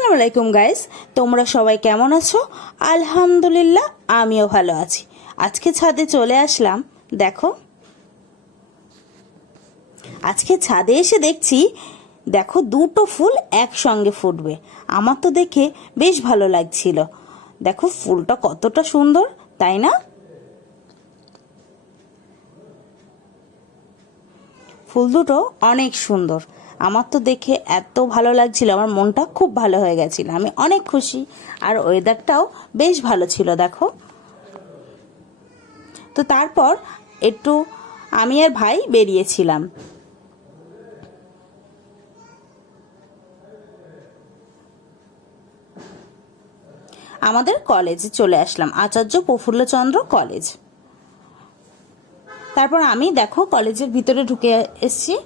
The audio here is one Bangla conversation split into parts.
আসসালামু আলাইকুম গাইস, তোমরা সবাই কেমন আছো? আলহামদুলিল্লাহ, আমিও ভালো আছি। আজকে ছাদে চলে আসলাম। দেখো, আজকে ছাদে এসে দেখছি, দেখো দুটো ফুল একসঙ্গে ফুটবে। আমার তো দেখে বেশ ভালো লাগছিল। দেখো ফুলটা কতটা সুন্দর, তাই না? ফুল দুটো অনেক সুন্দর। আমার তো দেখে এত ভালো লাগছিল, আমার মনটা খুব ভালো হয়ে গেছিল। আমি অনেক খুশি, আর ওয়েদারটাও বেশ ভালো ছিল। দেখো, তো তারপর একটু আমি আর ভাই বেরিয়েছিলাম। আমাদের কলেজে চলে আসলাম, আচার্য প্রফুল্লচন্দ্র কলেজ। তারপর আমি দেখো কলেজের ভিতরে ঢুকে এসেছি।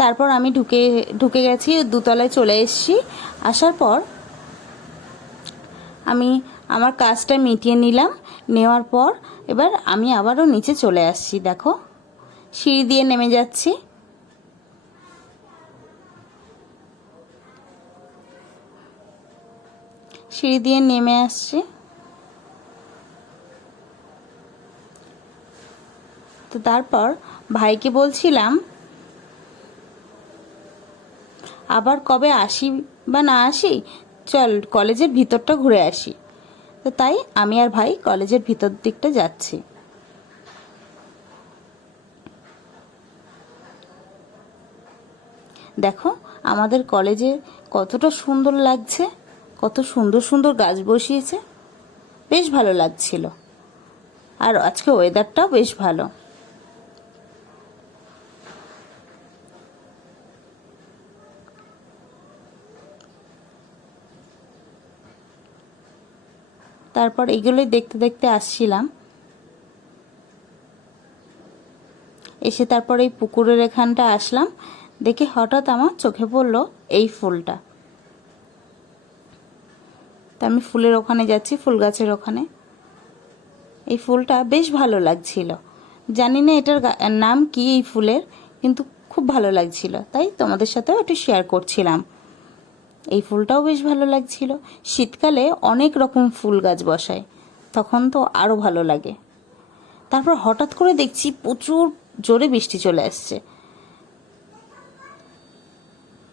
তারপর আমি ঢুকে গেছি, দোতলায় চলে এসেছি। আসার পর আমি আমার কাজটা মিটিয়ে নিলাম। নেওয়ার পর এবার আমি আবারও নিচে চলে আসছি। দেখো, সিঁড়ি দিয়ে নেমে যাচ্ছি। সিঁড়ি দিয়ে নেমে আসছি। তো তারপর ভাইকে বলছিলাম আবার কবে আসি বা না আসি, চল কলেজের ভিতরটা ঘুরে আসি। তো তাই আমি আর ভাই কলেজের ভিতর দিকটা যাচ্ছি। দেখো আমাদের কলেজে কতটা সুন্দর লাগছে, কত সুন্দর সুন্দর গাছ বসিয়েছে, বেশ ভালো লাগছিল। আর আজকে ওয়েদারটাও বেশ ভালো। তারপর এগুলোই দেখতে দেখতে আসছিলাম। এসে তারপর এই পুকুরের এখানটা আসলাম। দেখে হঠাৎ আমার চোখে পড়লো এই ফুলটা। তা আমি ফুলের ওখানে যাচ্ছি, ফুল গাছের ওখানে। এই ফুলটা বেশ ভালো লাগছিল। জানি না এটার নাম কি এই ফুলের, কিন্তু খুব ভালো লাগছিল, তাই তোমাদের সাথেও একটু শেয়ার করছিলাম। এই ফুলটাও বেশ ভালো লাগছিল। শীতকালে অনেক রকম ফুল গাছ বসায়, তখন তো আরও ভালো লাগে। তারপর হঠাৎ করে দেখছি প্রচুর জোরে বৃষ্টি চলে আসছে।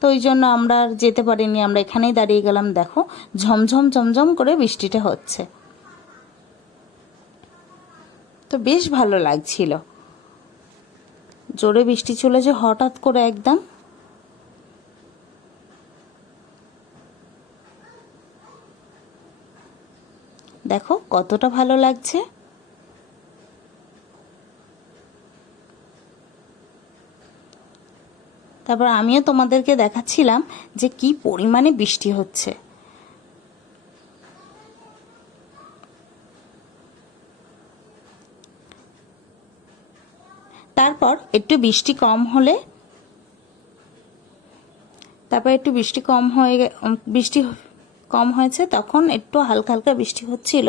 তো ওই জন্য আমরা আর যেতে পারিনি, আমরা এখানেই দাঁড়িয়ে গেলাম। দেখো ঝমঝম ঝমঝম করে বৃষ্টিটা হচ্ছে, তো বেশ ভালো লাগছিল। জোরে বৃষ্টি চলেছে হঠাৎ করে একদম। দেখো কতটা ভালো লাগছে। তারপর আমিও তোমাদেরকে দেখাচ্ছিলাম যে কি পরিমাণে বৃষ্টি হচ্ছে। তারপর একটু বৃষ্টি কম হলে, তারপর একটু বৃষ্টি কম হয়েছে, তখন একটু হালকা হালকা বৃষ্টি হচ্ছিল।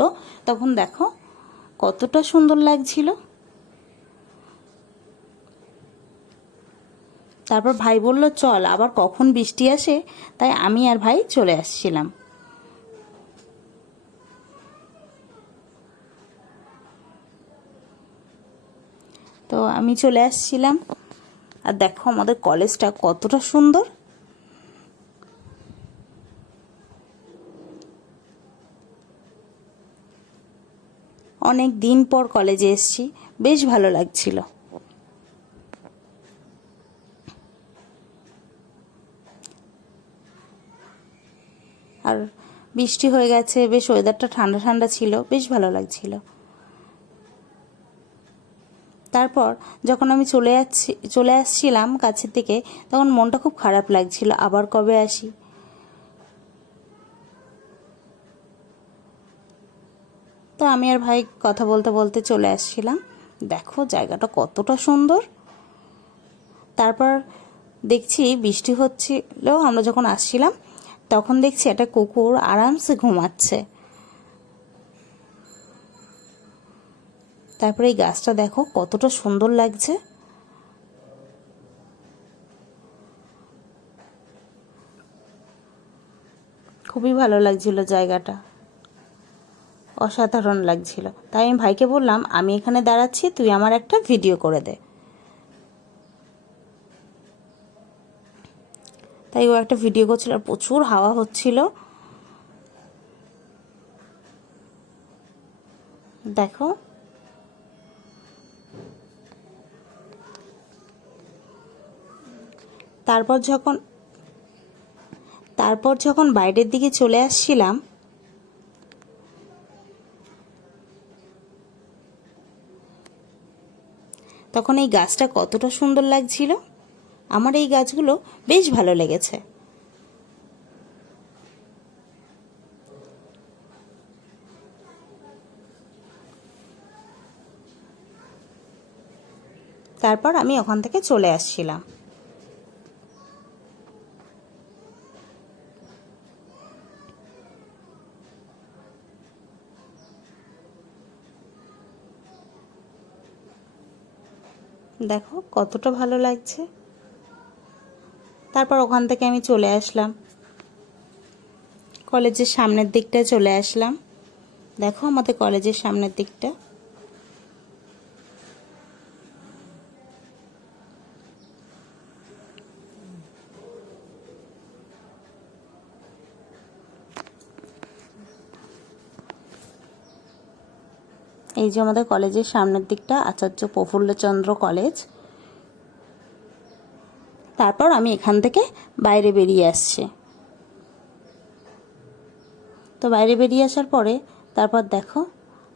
তখন দেখো কতটা সুন্দর লাগছিল। তারপর ভাই বলল চল, আবার কখন বৃষ্টি আসে, তাই আমি আর ভাই চলে আসছিলাম। তো আমি চলে আসছিলাম। আর দেখো আমাদের কলেজটা কতটা সুন্দর। অনেক দিন পর কলেজে এসেছি, বেশ ভালো লাগছিল। আর বৃষ্টি হয়ে গেছে, বেশ ওয়েদারটা ঠান্ডা ঠান্ডা ছিল, বেশ ভালো লাগছিল। তারপর যখন আমি চলে আসছিলাম কাছের থেকে, তখন মনটা খুব খারাপ লাগছিল, আবার কবে আসি। তো আমি আর ভাই কথা বলতে বলতে চলে আসছিলাম। দেখো জায়গাটা কতটা সুন্দর। তারপর দেখছি বৃষ্টি হচ্ছিল, আমরা যখন আসছিলাম তখন দেখছি একটা কুকুর আরামসে ঘুমাচ্ছে। তারপরে এই গাছটা দেখো কতটা সুন্দর লাগছে। খুবই ভালো লাগছিল জায়গাটা, অসাধারণ লাগছিল। তাই আমি ভাইকে বললাম আমি এখানে দাঁড়াচ্ছি, তুই আমার একটা ভিডিও করে দে। তাই ও একটা ভিডিও করছিল, আর প্রচুর হাওয়া হচ্ছিল। দেখো তারপর যখন বাইরের দিকে চলে আসছিলাম, তখন এই গাছটা কতটা সুন্দর লাগছিল। আমার এই গাছগুলো বেশ ভালো লেগেছে। তারপর আমি ওখান থেকে চলে আসছিলাম। দেখো কতটা ভালো লাগছে। তারপর ওখান থেকে আমি চলে আসলাম, কলেজের সামনের দিকটায় চলে আসলাম। দেখো আমাদের কলেজের সামনের দিকটা। এই যে আমাদের কলেজের সামনের দিকটা, আচার্য প্রফুল্লচন্দ্র কলেজ। তারপর আমি এখান থেকে বাইরে বেরিয়ে আসছি। তো বাইরে বেরিয়ে আসার পরে তারপর দেখো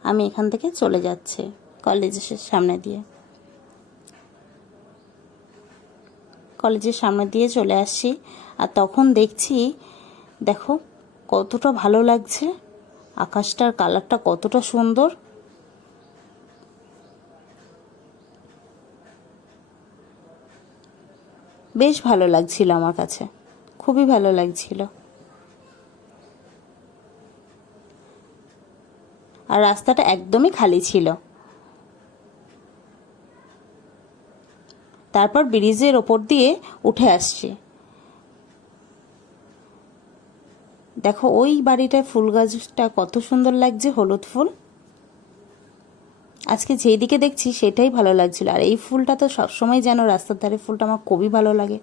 আমি এখান থেকে চলে যাচ্ছি কলেজের সামনে দিয়ে। কলেজের সামনে দিয়ে চলে আসছি, আর তখন দেখছি দেখো কতটা ভালো লাগছে, আকাশটার কালারটা কতটা সুন্দর। বেশ ভালো লাগছিল আমার কাছে, খুবই ভালো লাগছিল। আর রাস্তাটা একদমই খালি ছিল। তারপর ব্রিজের ওপর দিয়ে উঠে আসছি। দেখো ওই বাড়িটায় ফুল গাছটা কত সুন্দর লাগছে, হলুদ ফুল। আজকে যেই দিকে দেখছি সেটাই ভালো লাগছিল। আর এই ফুলটা তো সবসময় যেন রাস্তার ধারে ফুলটা আমার খুবই ভালো লাগে।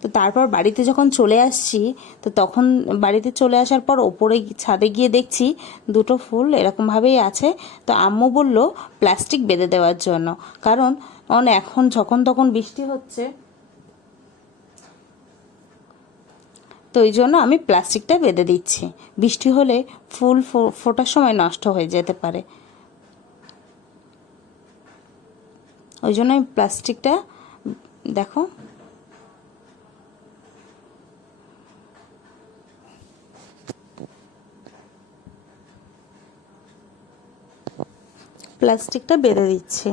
তো তারপর বাড়িতে যখন চলে আসছি, তো তখন বাড়িতে চলে আসার পর ওপরে ছাদে গিয়ে দেখছি দুটো ফুল এরকমভাবেই আছে। তো আম্মু বলল প্লাস্টিক বেঁধে দেওয়ার জন্য, কারণ এখন যখন তখন বৃষ্টি হচ্ছে, তো ওই জন্য আমি প্লাস্টিকটা বেঁধে দিচ্ছি। বৃষ্টি হলে ফুল ফোটার সময় নষ্ট হয়ে যেতে পারে, ওই জন্য আমি প্লাস্টিকটা দেখো প্লাস্টিকটা বেঁধে দিচ্ছি।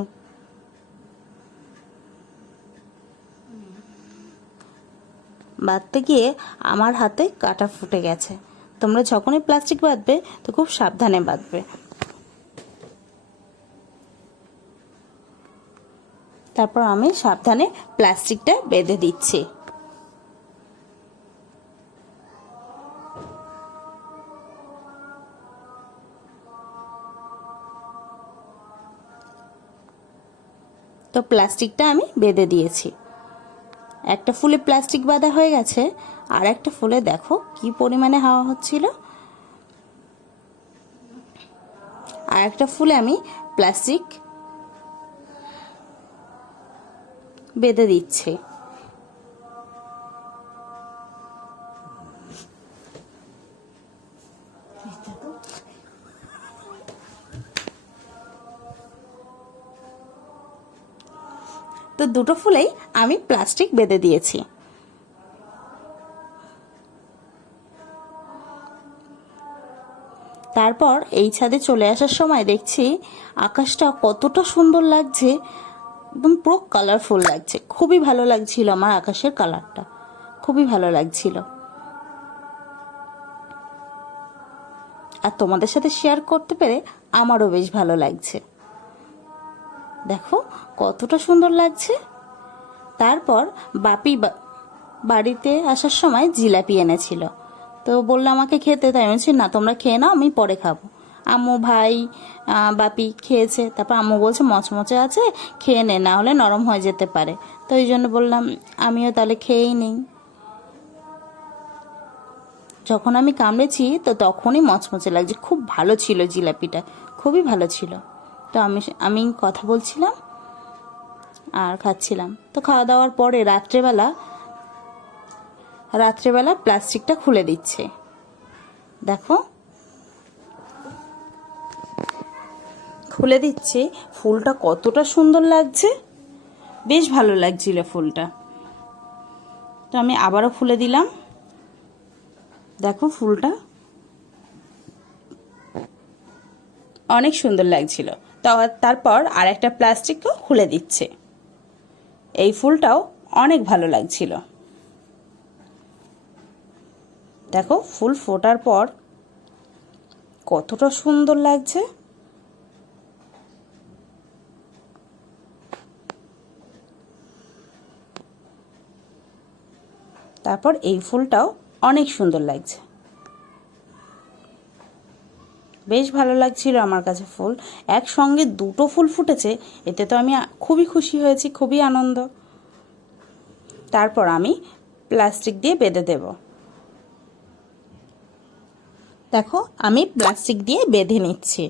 বাঁধতে গিয়ে আমার হাতে কাঁটা ফুটে গেছে। তোমরা যখনই প্লাস্টিক বাঁধবে তো খুব সাবধানে বাঁধবে। তারপর আমি সাবধানে প্লাস্টিকটা বেঁধে দিচ্ছি। তো প্লাস্টিকটা আমি বেঁধে দিয়েছি। একটা ফুলে প্লাস্টিক বাঁধা হয়ে গেছে, আর একটা ফুলে দেখো কি পরিমাণে হাওয়া হচ্ছিল। আর একটা ফুলে আমি প্লাস্টিক বেঁধে দিচ্ছি। তো দুটো ফুলেই আমি প্লাস্টিক বেঁধে দিয়েছি। তারপর এই ছাদে চলে আসার সময় দেখছি আকাশটা কতটা সুন্দর লাগছে, একদম পুরো কালারফুল লাগছে। খুবই ভালো লাগছিল আমার আকাশের কালারটা, খুবই ভালো লাগছিল। আর তোমাদের সাথে শেয়ার করতে পেরে আমারও বেশ ভালো লাগছে। দেখো কতটা সুন্দর লাগছে। তারপর বাড়িতে আসার সময় জিলাপি এনেছিল, তো বললো আমাকে খেতে, তাই আমি বলছি না তোমরা খেয়ে নাও, আমি পরে খাবো। আম্মু, ভাই, বাপি খেয়েছে, তারপর আম্মু বলছে মচমচে আছে, খেয়ে নে, না হলে নরম হয়ে যেতে পারে। তো ওই জন্য বললাম আমিও তাহলে খেয়েই নিই। যখন আমি কামড়েছি তো তখনই মচমচে লাগছে, খুব ভালো ছিল জিলাপিটা, খুবই ভালো ছিল। তো আমি কথা বলছিলাম আর খাচ্ছিলাম। তো খাওয়া দাওয়ার পরে রাত্রেবেলা প্লাস্টিকটা খুলে দিচ্ছে। দেখো খুলে দিচ্ছে, ফুলটা কতটা সুন্দর লাগছে, বেশ ভালো লাগছিল ফুলটা। তো আমি আবারও খুলে দিলাম, দেখো ফুলটা অনেক সুন্দর লাগছিল। তারপর আর একটা প্লাস্টিকও খুলে দিচ্ছে, এই ফুলটাও অনেক ভালো লাগছিল। দেখো ফুল ফোটার পর কতটা সুন্দর লাগছে। তারপর এই ফুলটাও অনেক সুন্দর লাগছে, বেশ ভালো লাগছিল আমার কাছে ফুল। একসঙ্গে দুটো ফুল ফুটেছে, এতে তো আমি খুবই খুশি হয়েছি, খুবই আনন্দ। তারপর আমি প্লাস্টিক দিয়ে বেঁধে দেব। দেখো আমি প্লাস্টিক দিয়ে বেঁধে নিচ্ছি।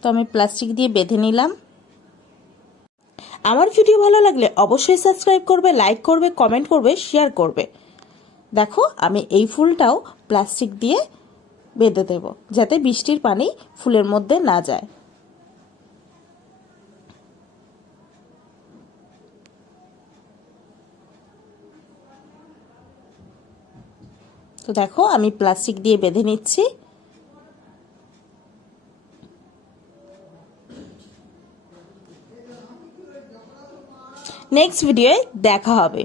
তো আমি প্লাস্টিক দিয়ে বেঁধে নিলাম। আমার ভিডিও ভালো লাগলে অবশ্যই সাবস্ক্রাইব করবে, লাইক করবে, কমেন্ট করবে, শেয়ার করবে। দেখো আমি এই ফুলটাও প্লাস্টিক দিয়ে বেঁধে দেব, যাতে বৃষ্টির পানি ফুলের মধ্যে না যায়। তো দেখো আমি প্লাস্টিক দিয়ে বেঁধে নিচ্ছি। নেক্সট ভিডিওয়ে দেখা হবে।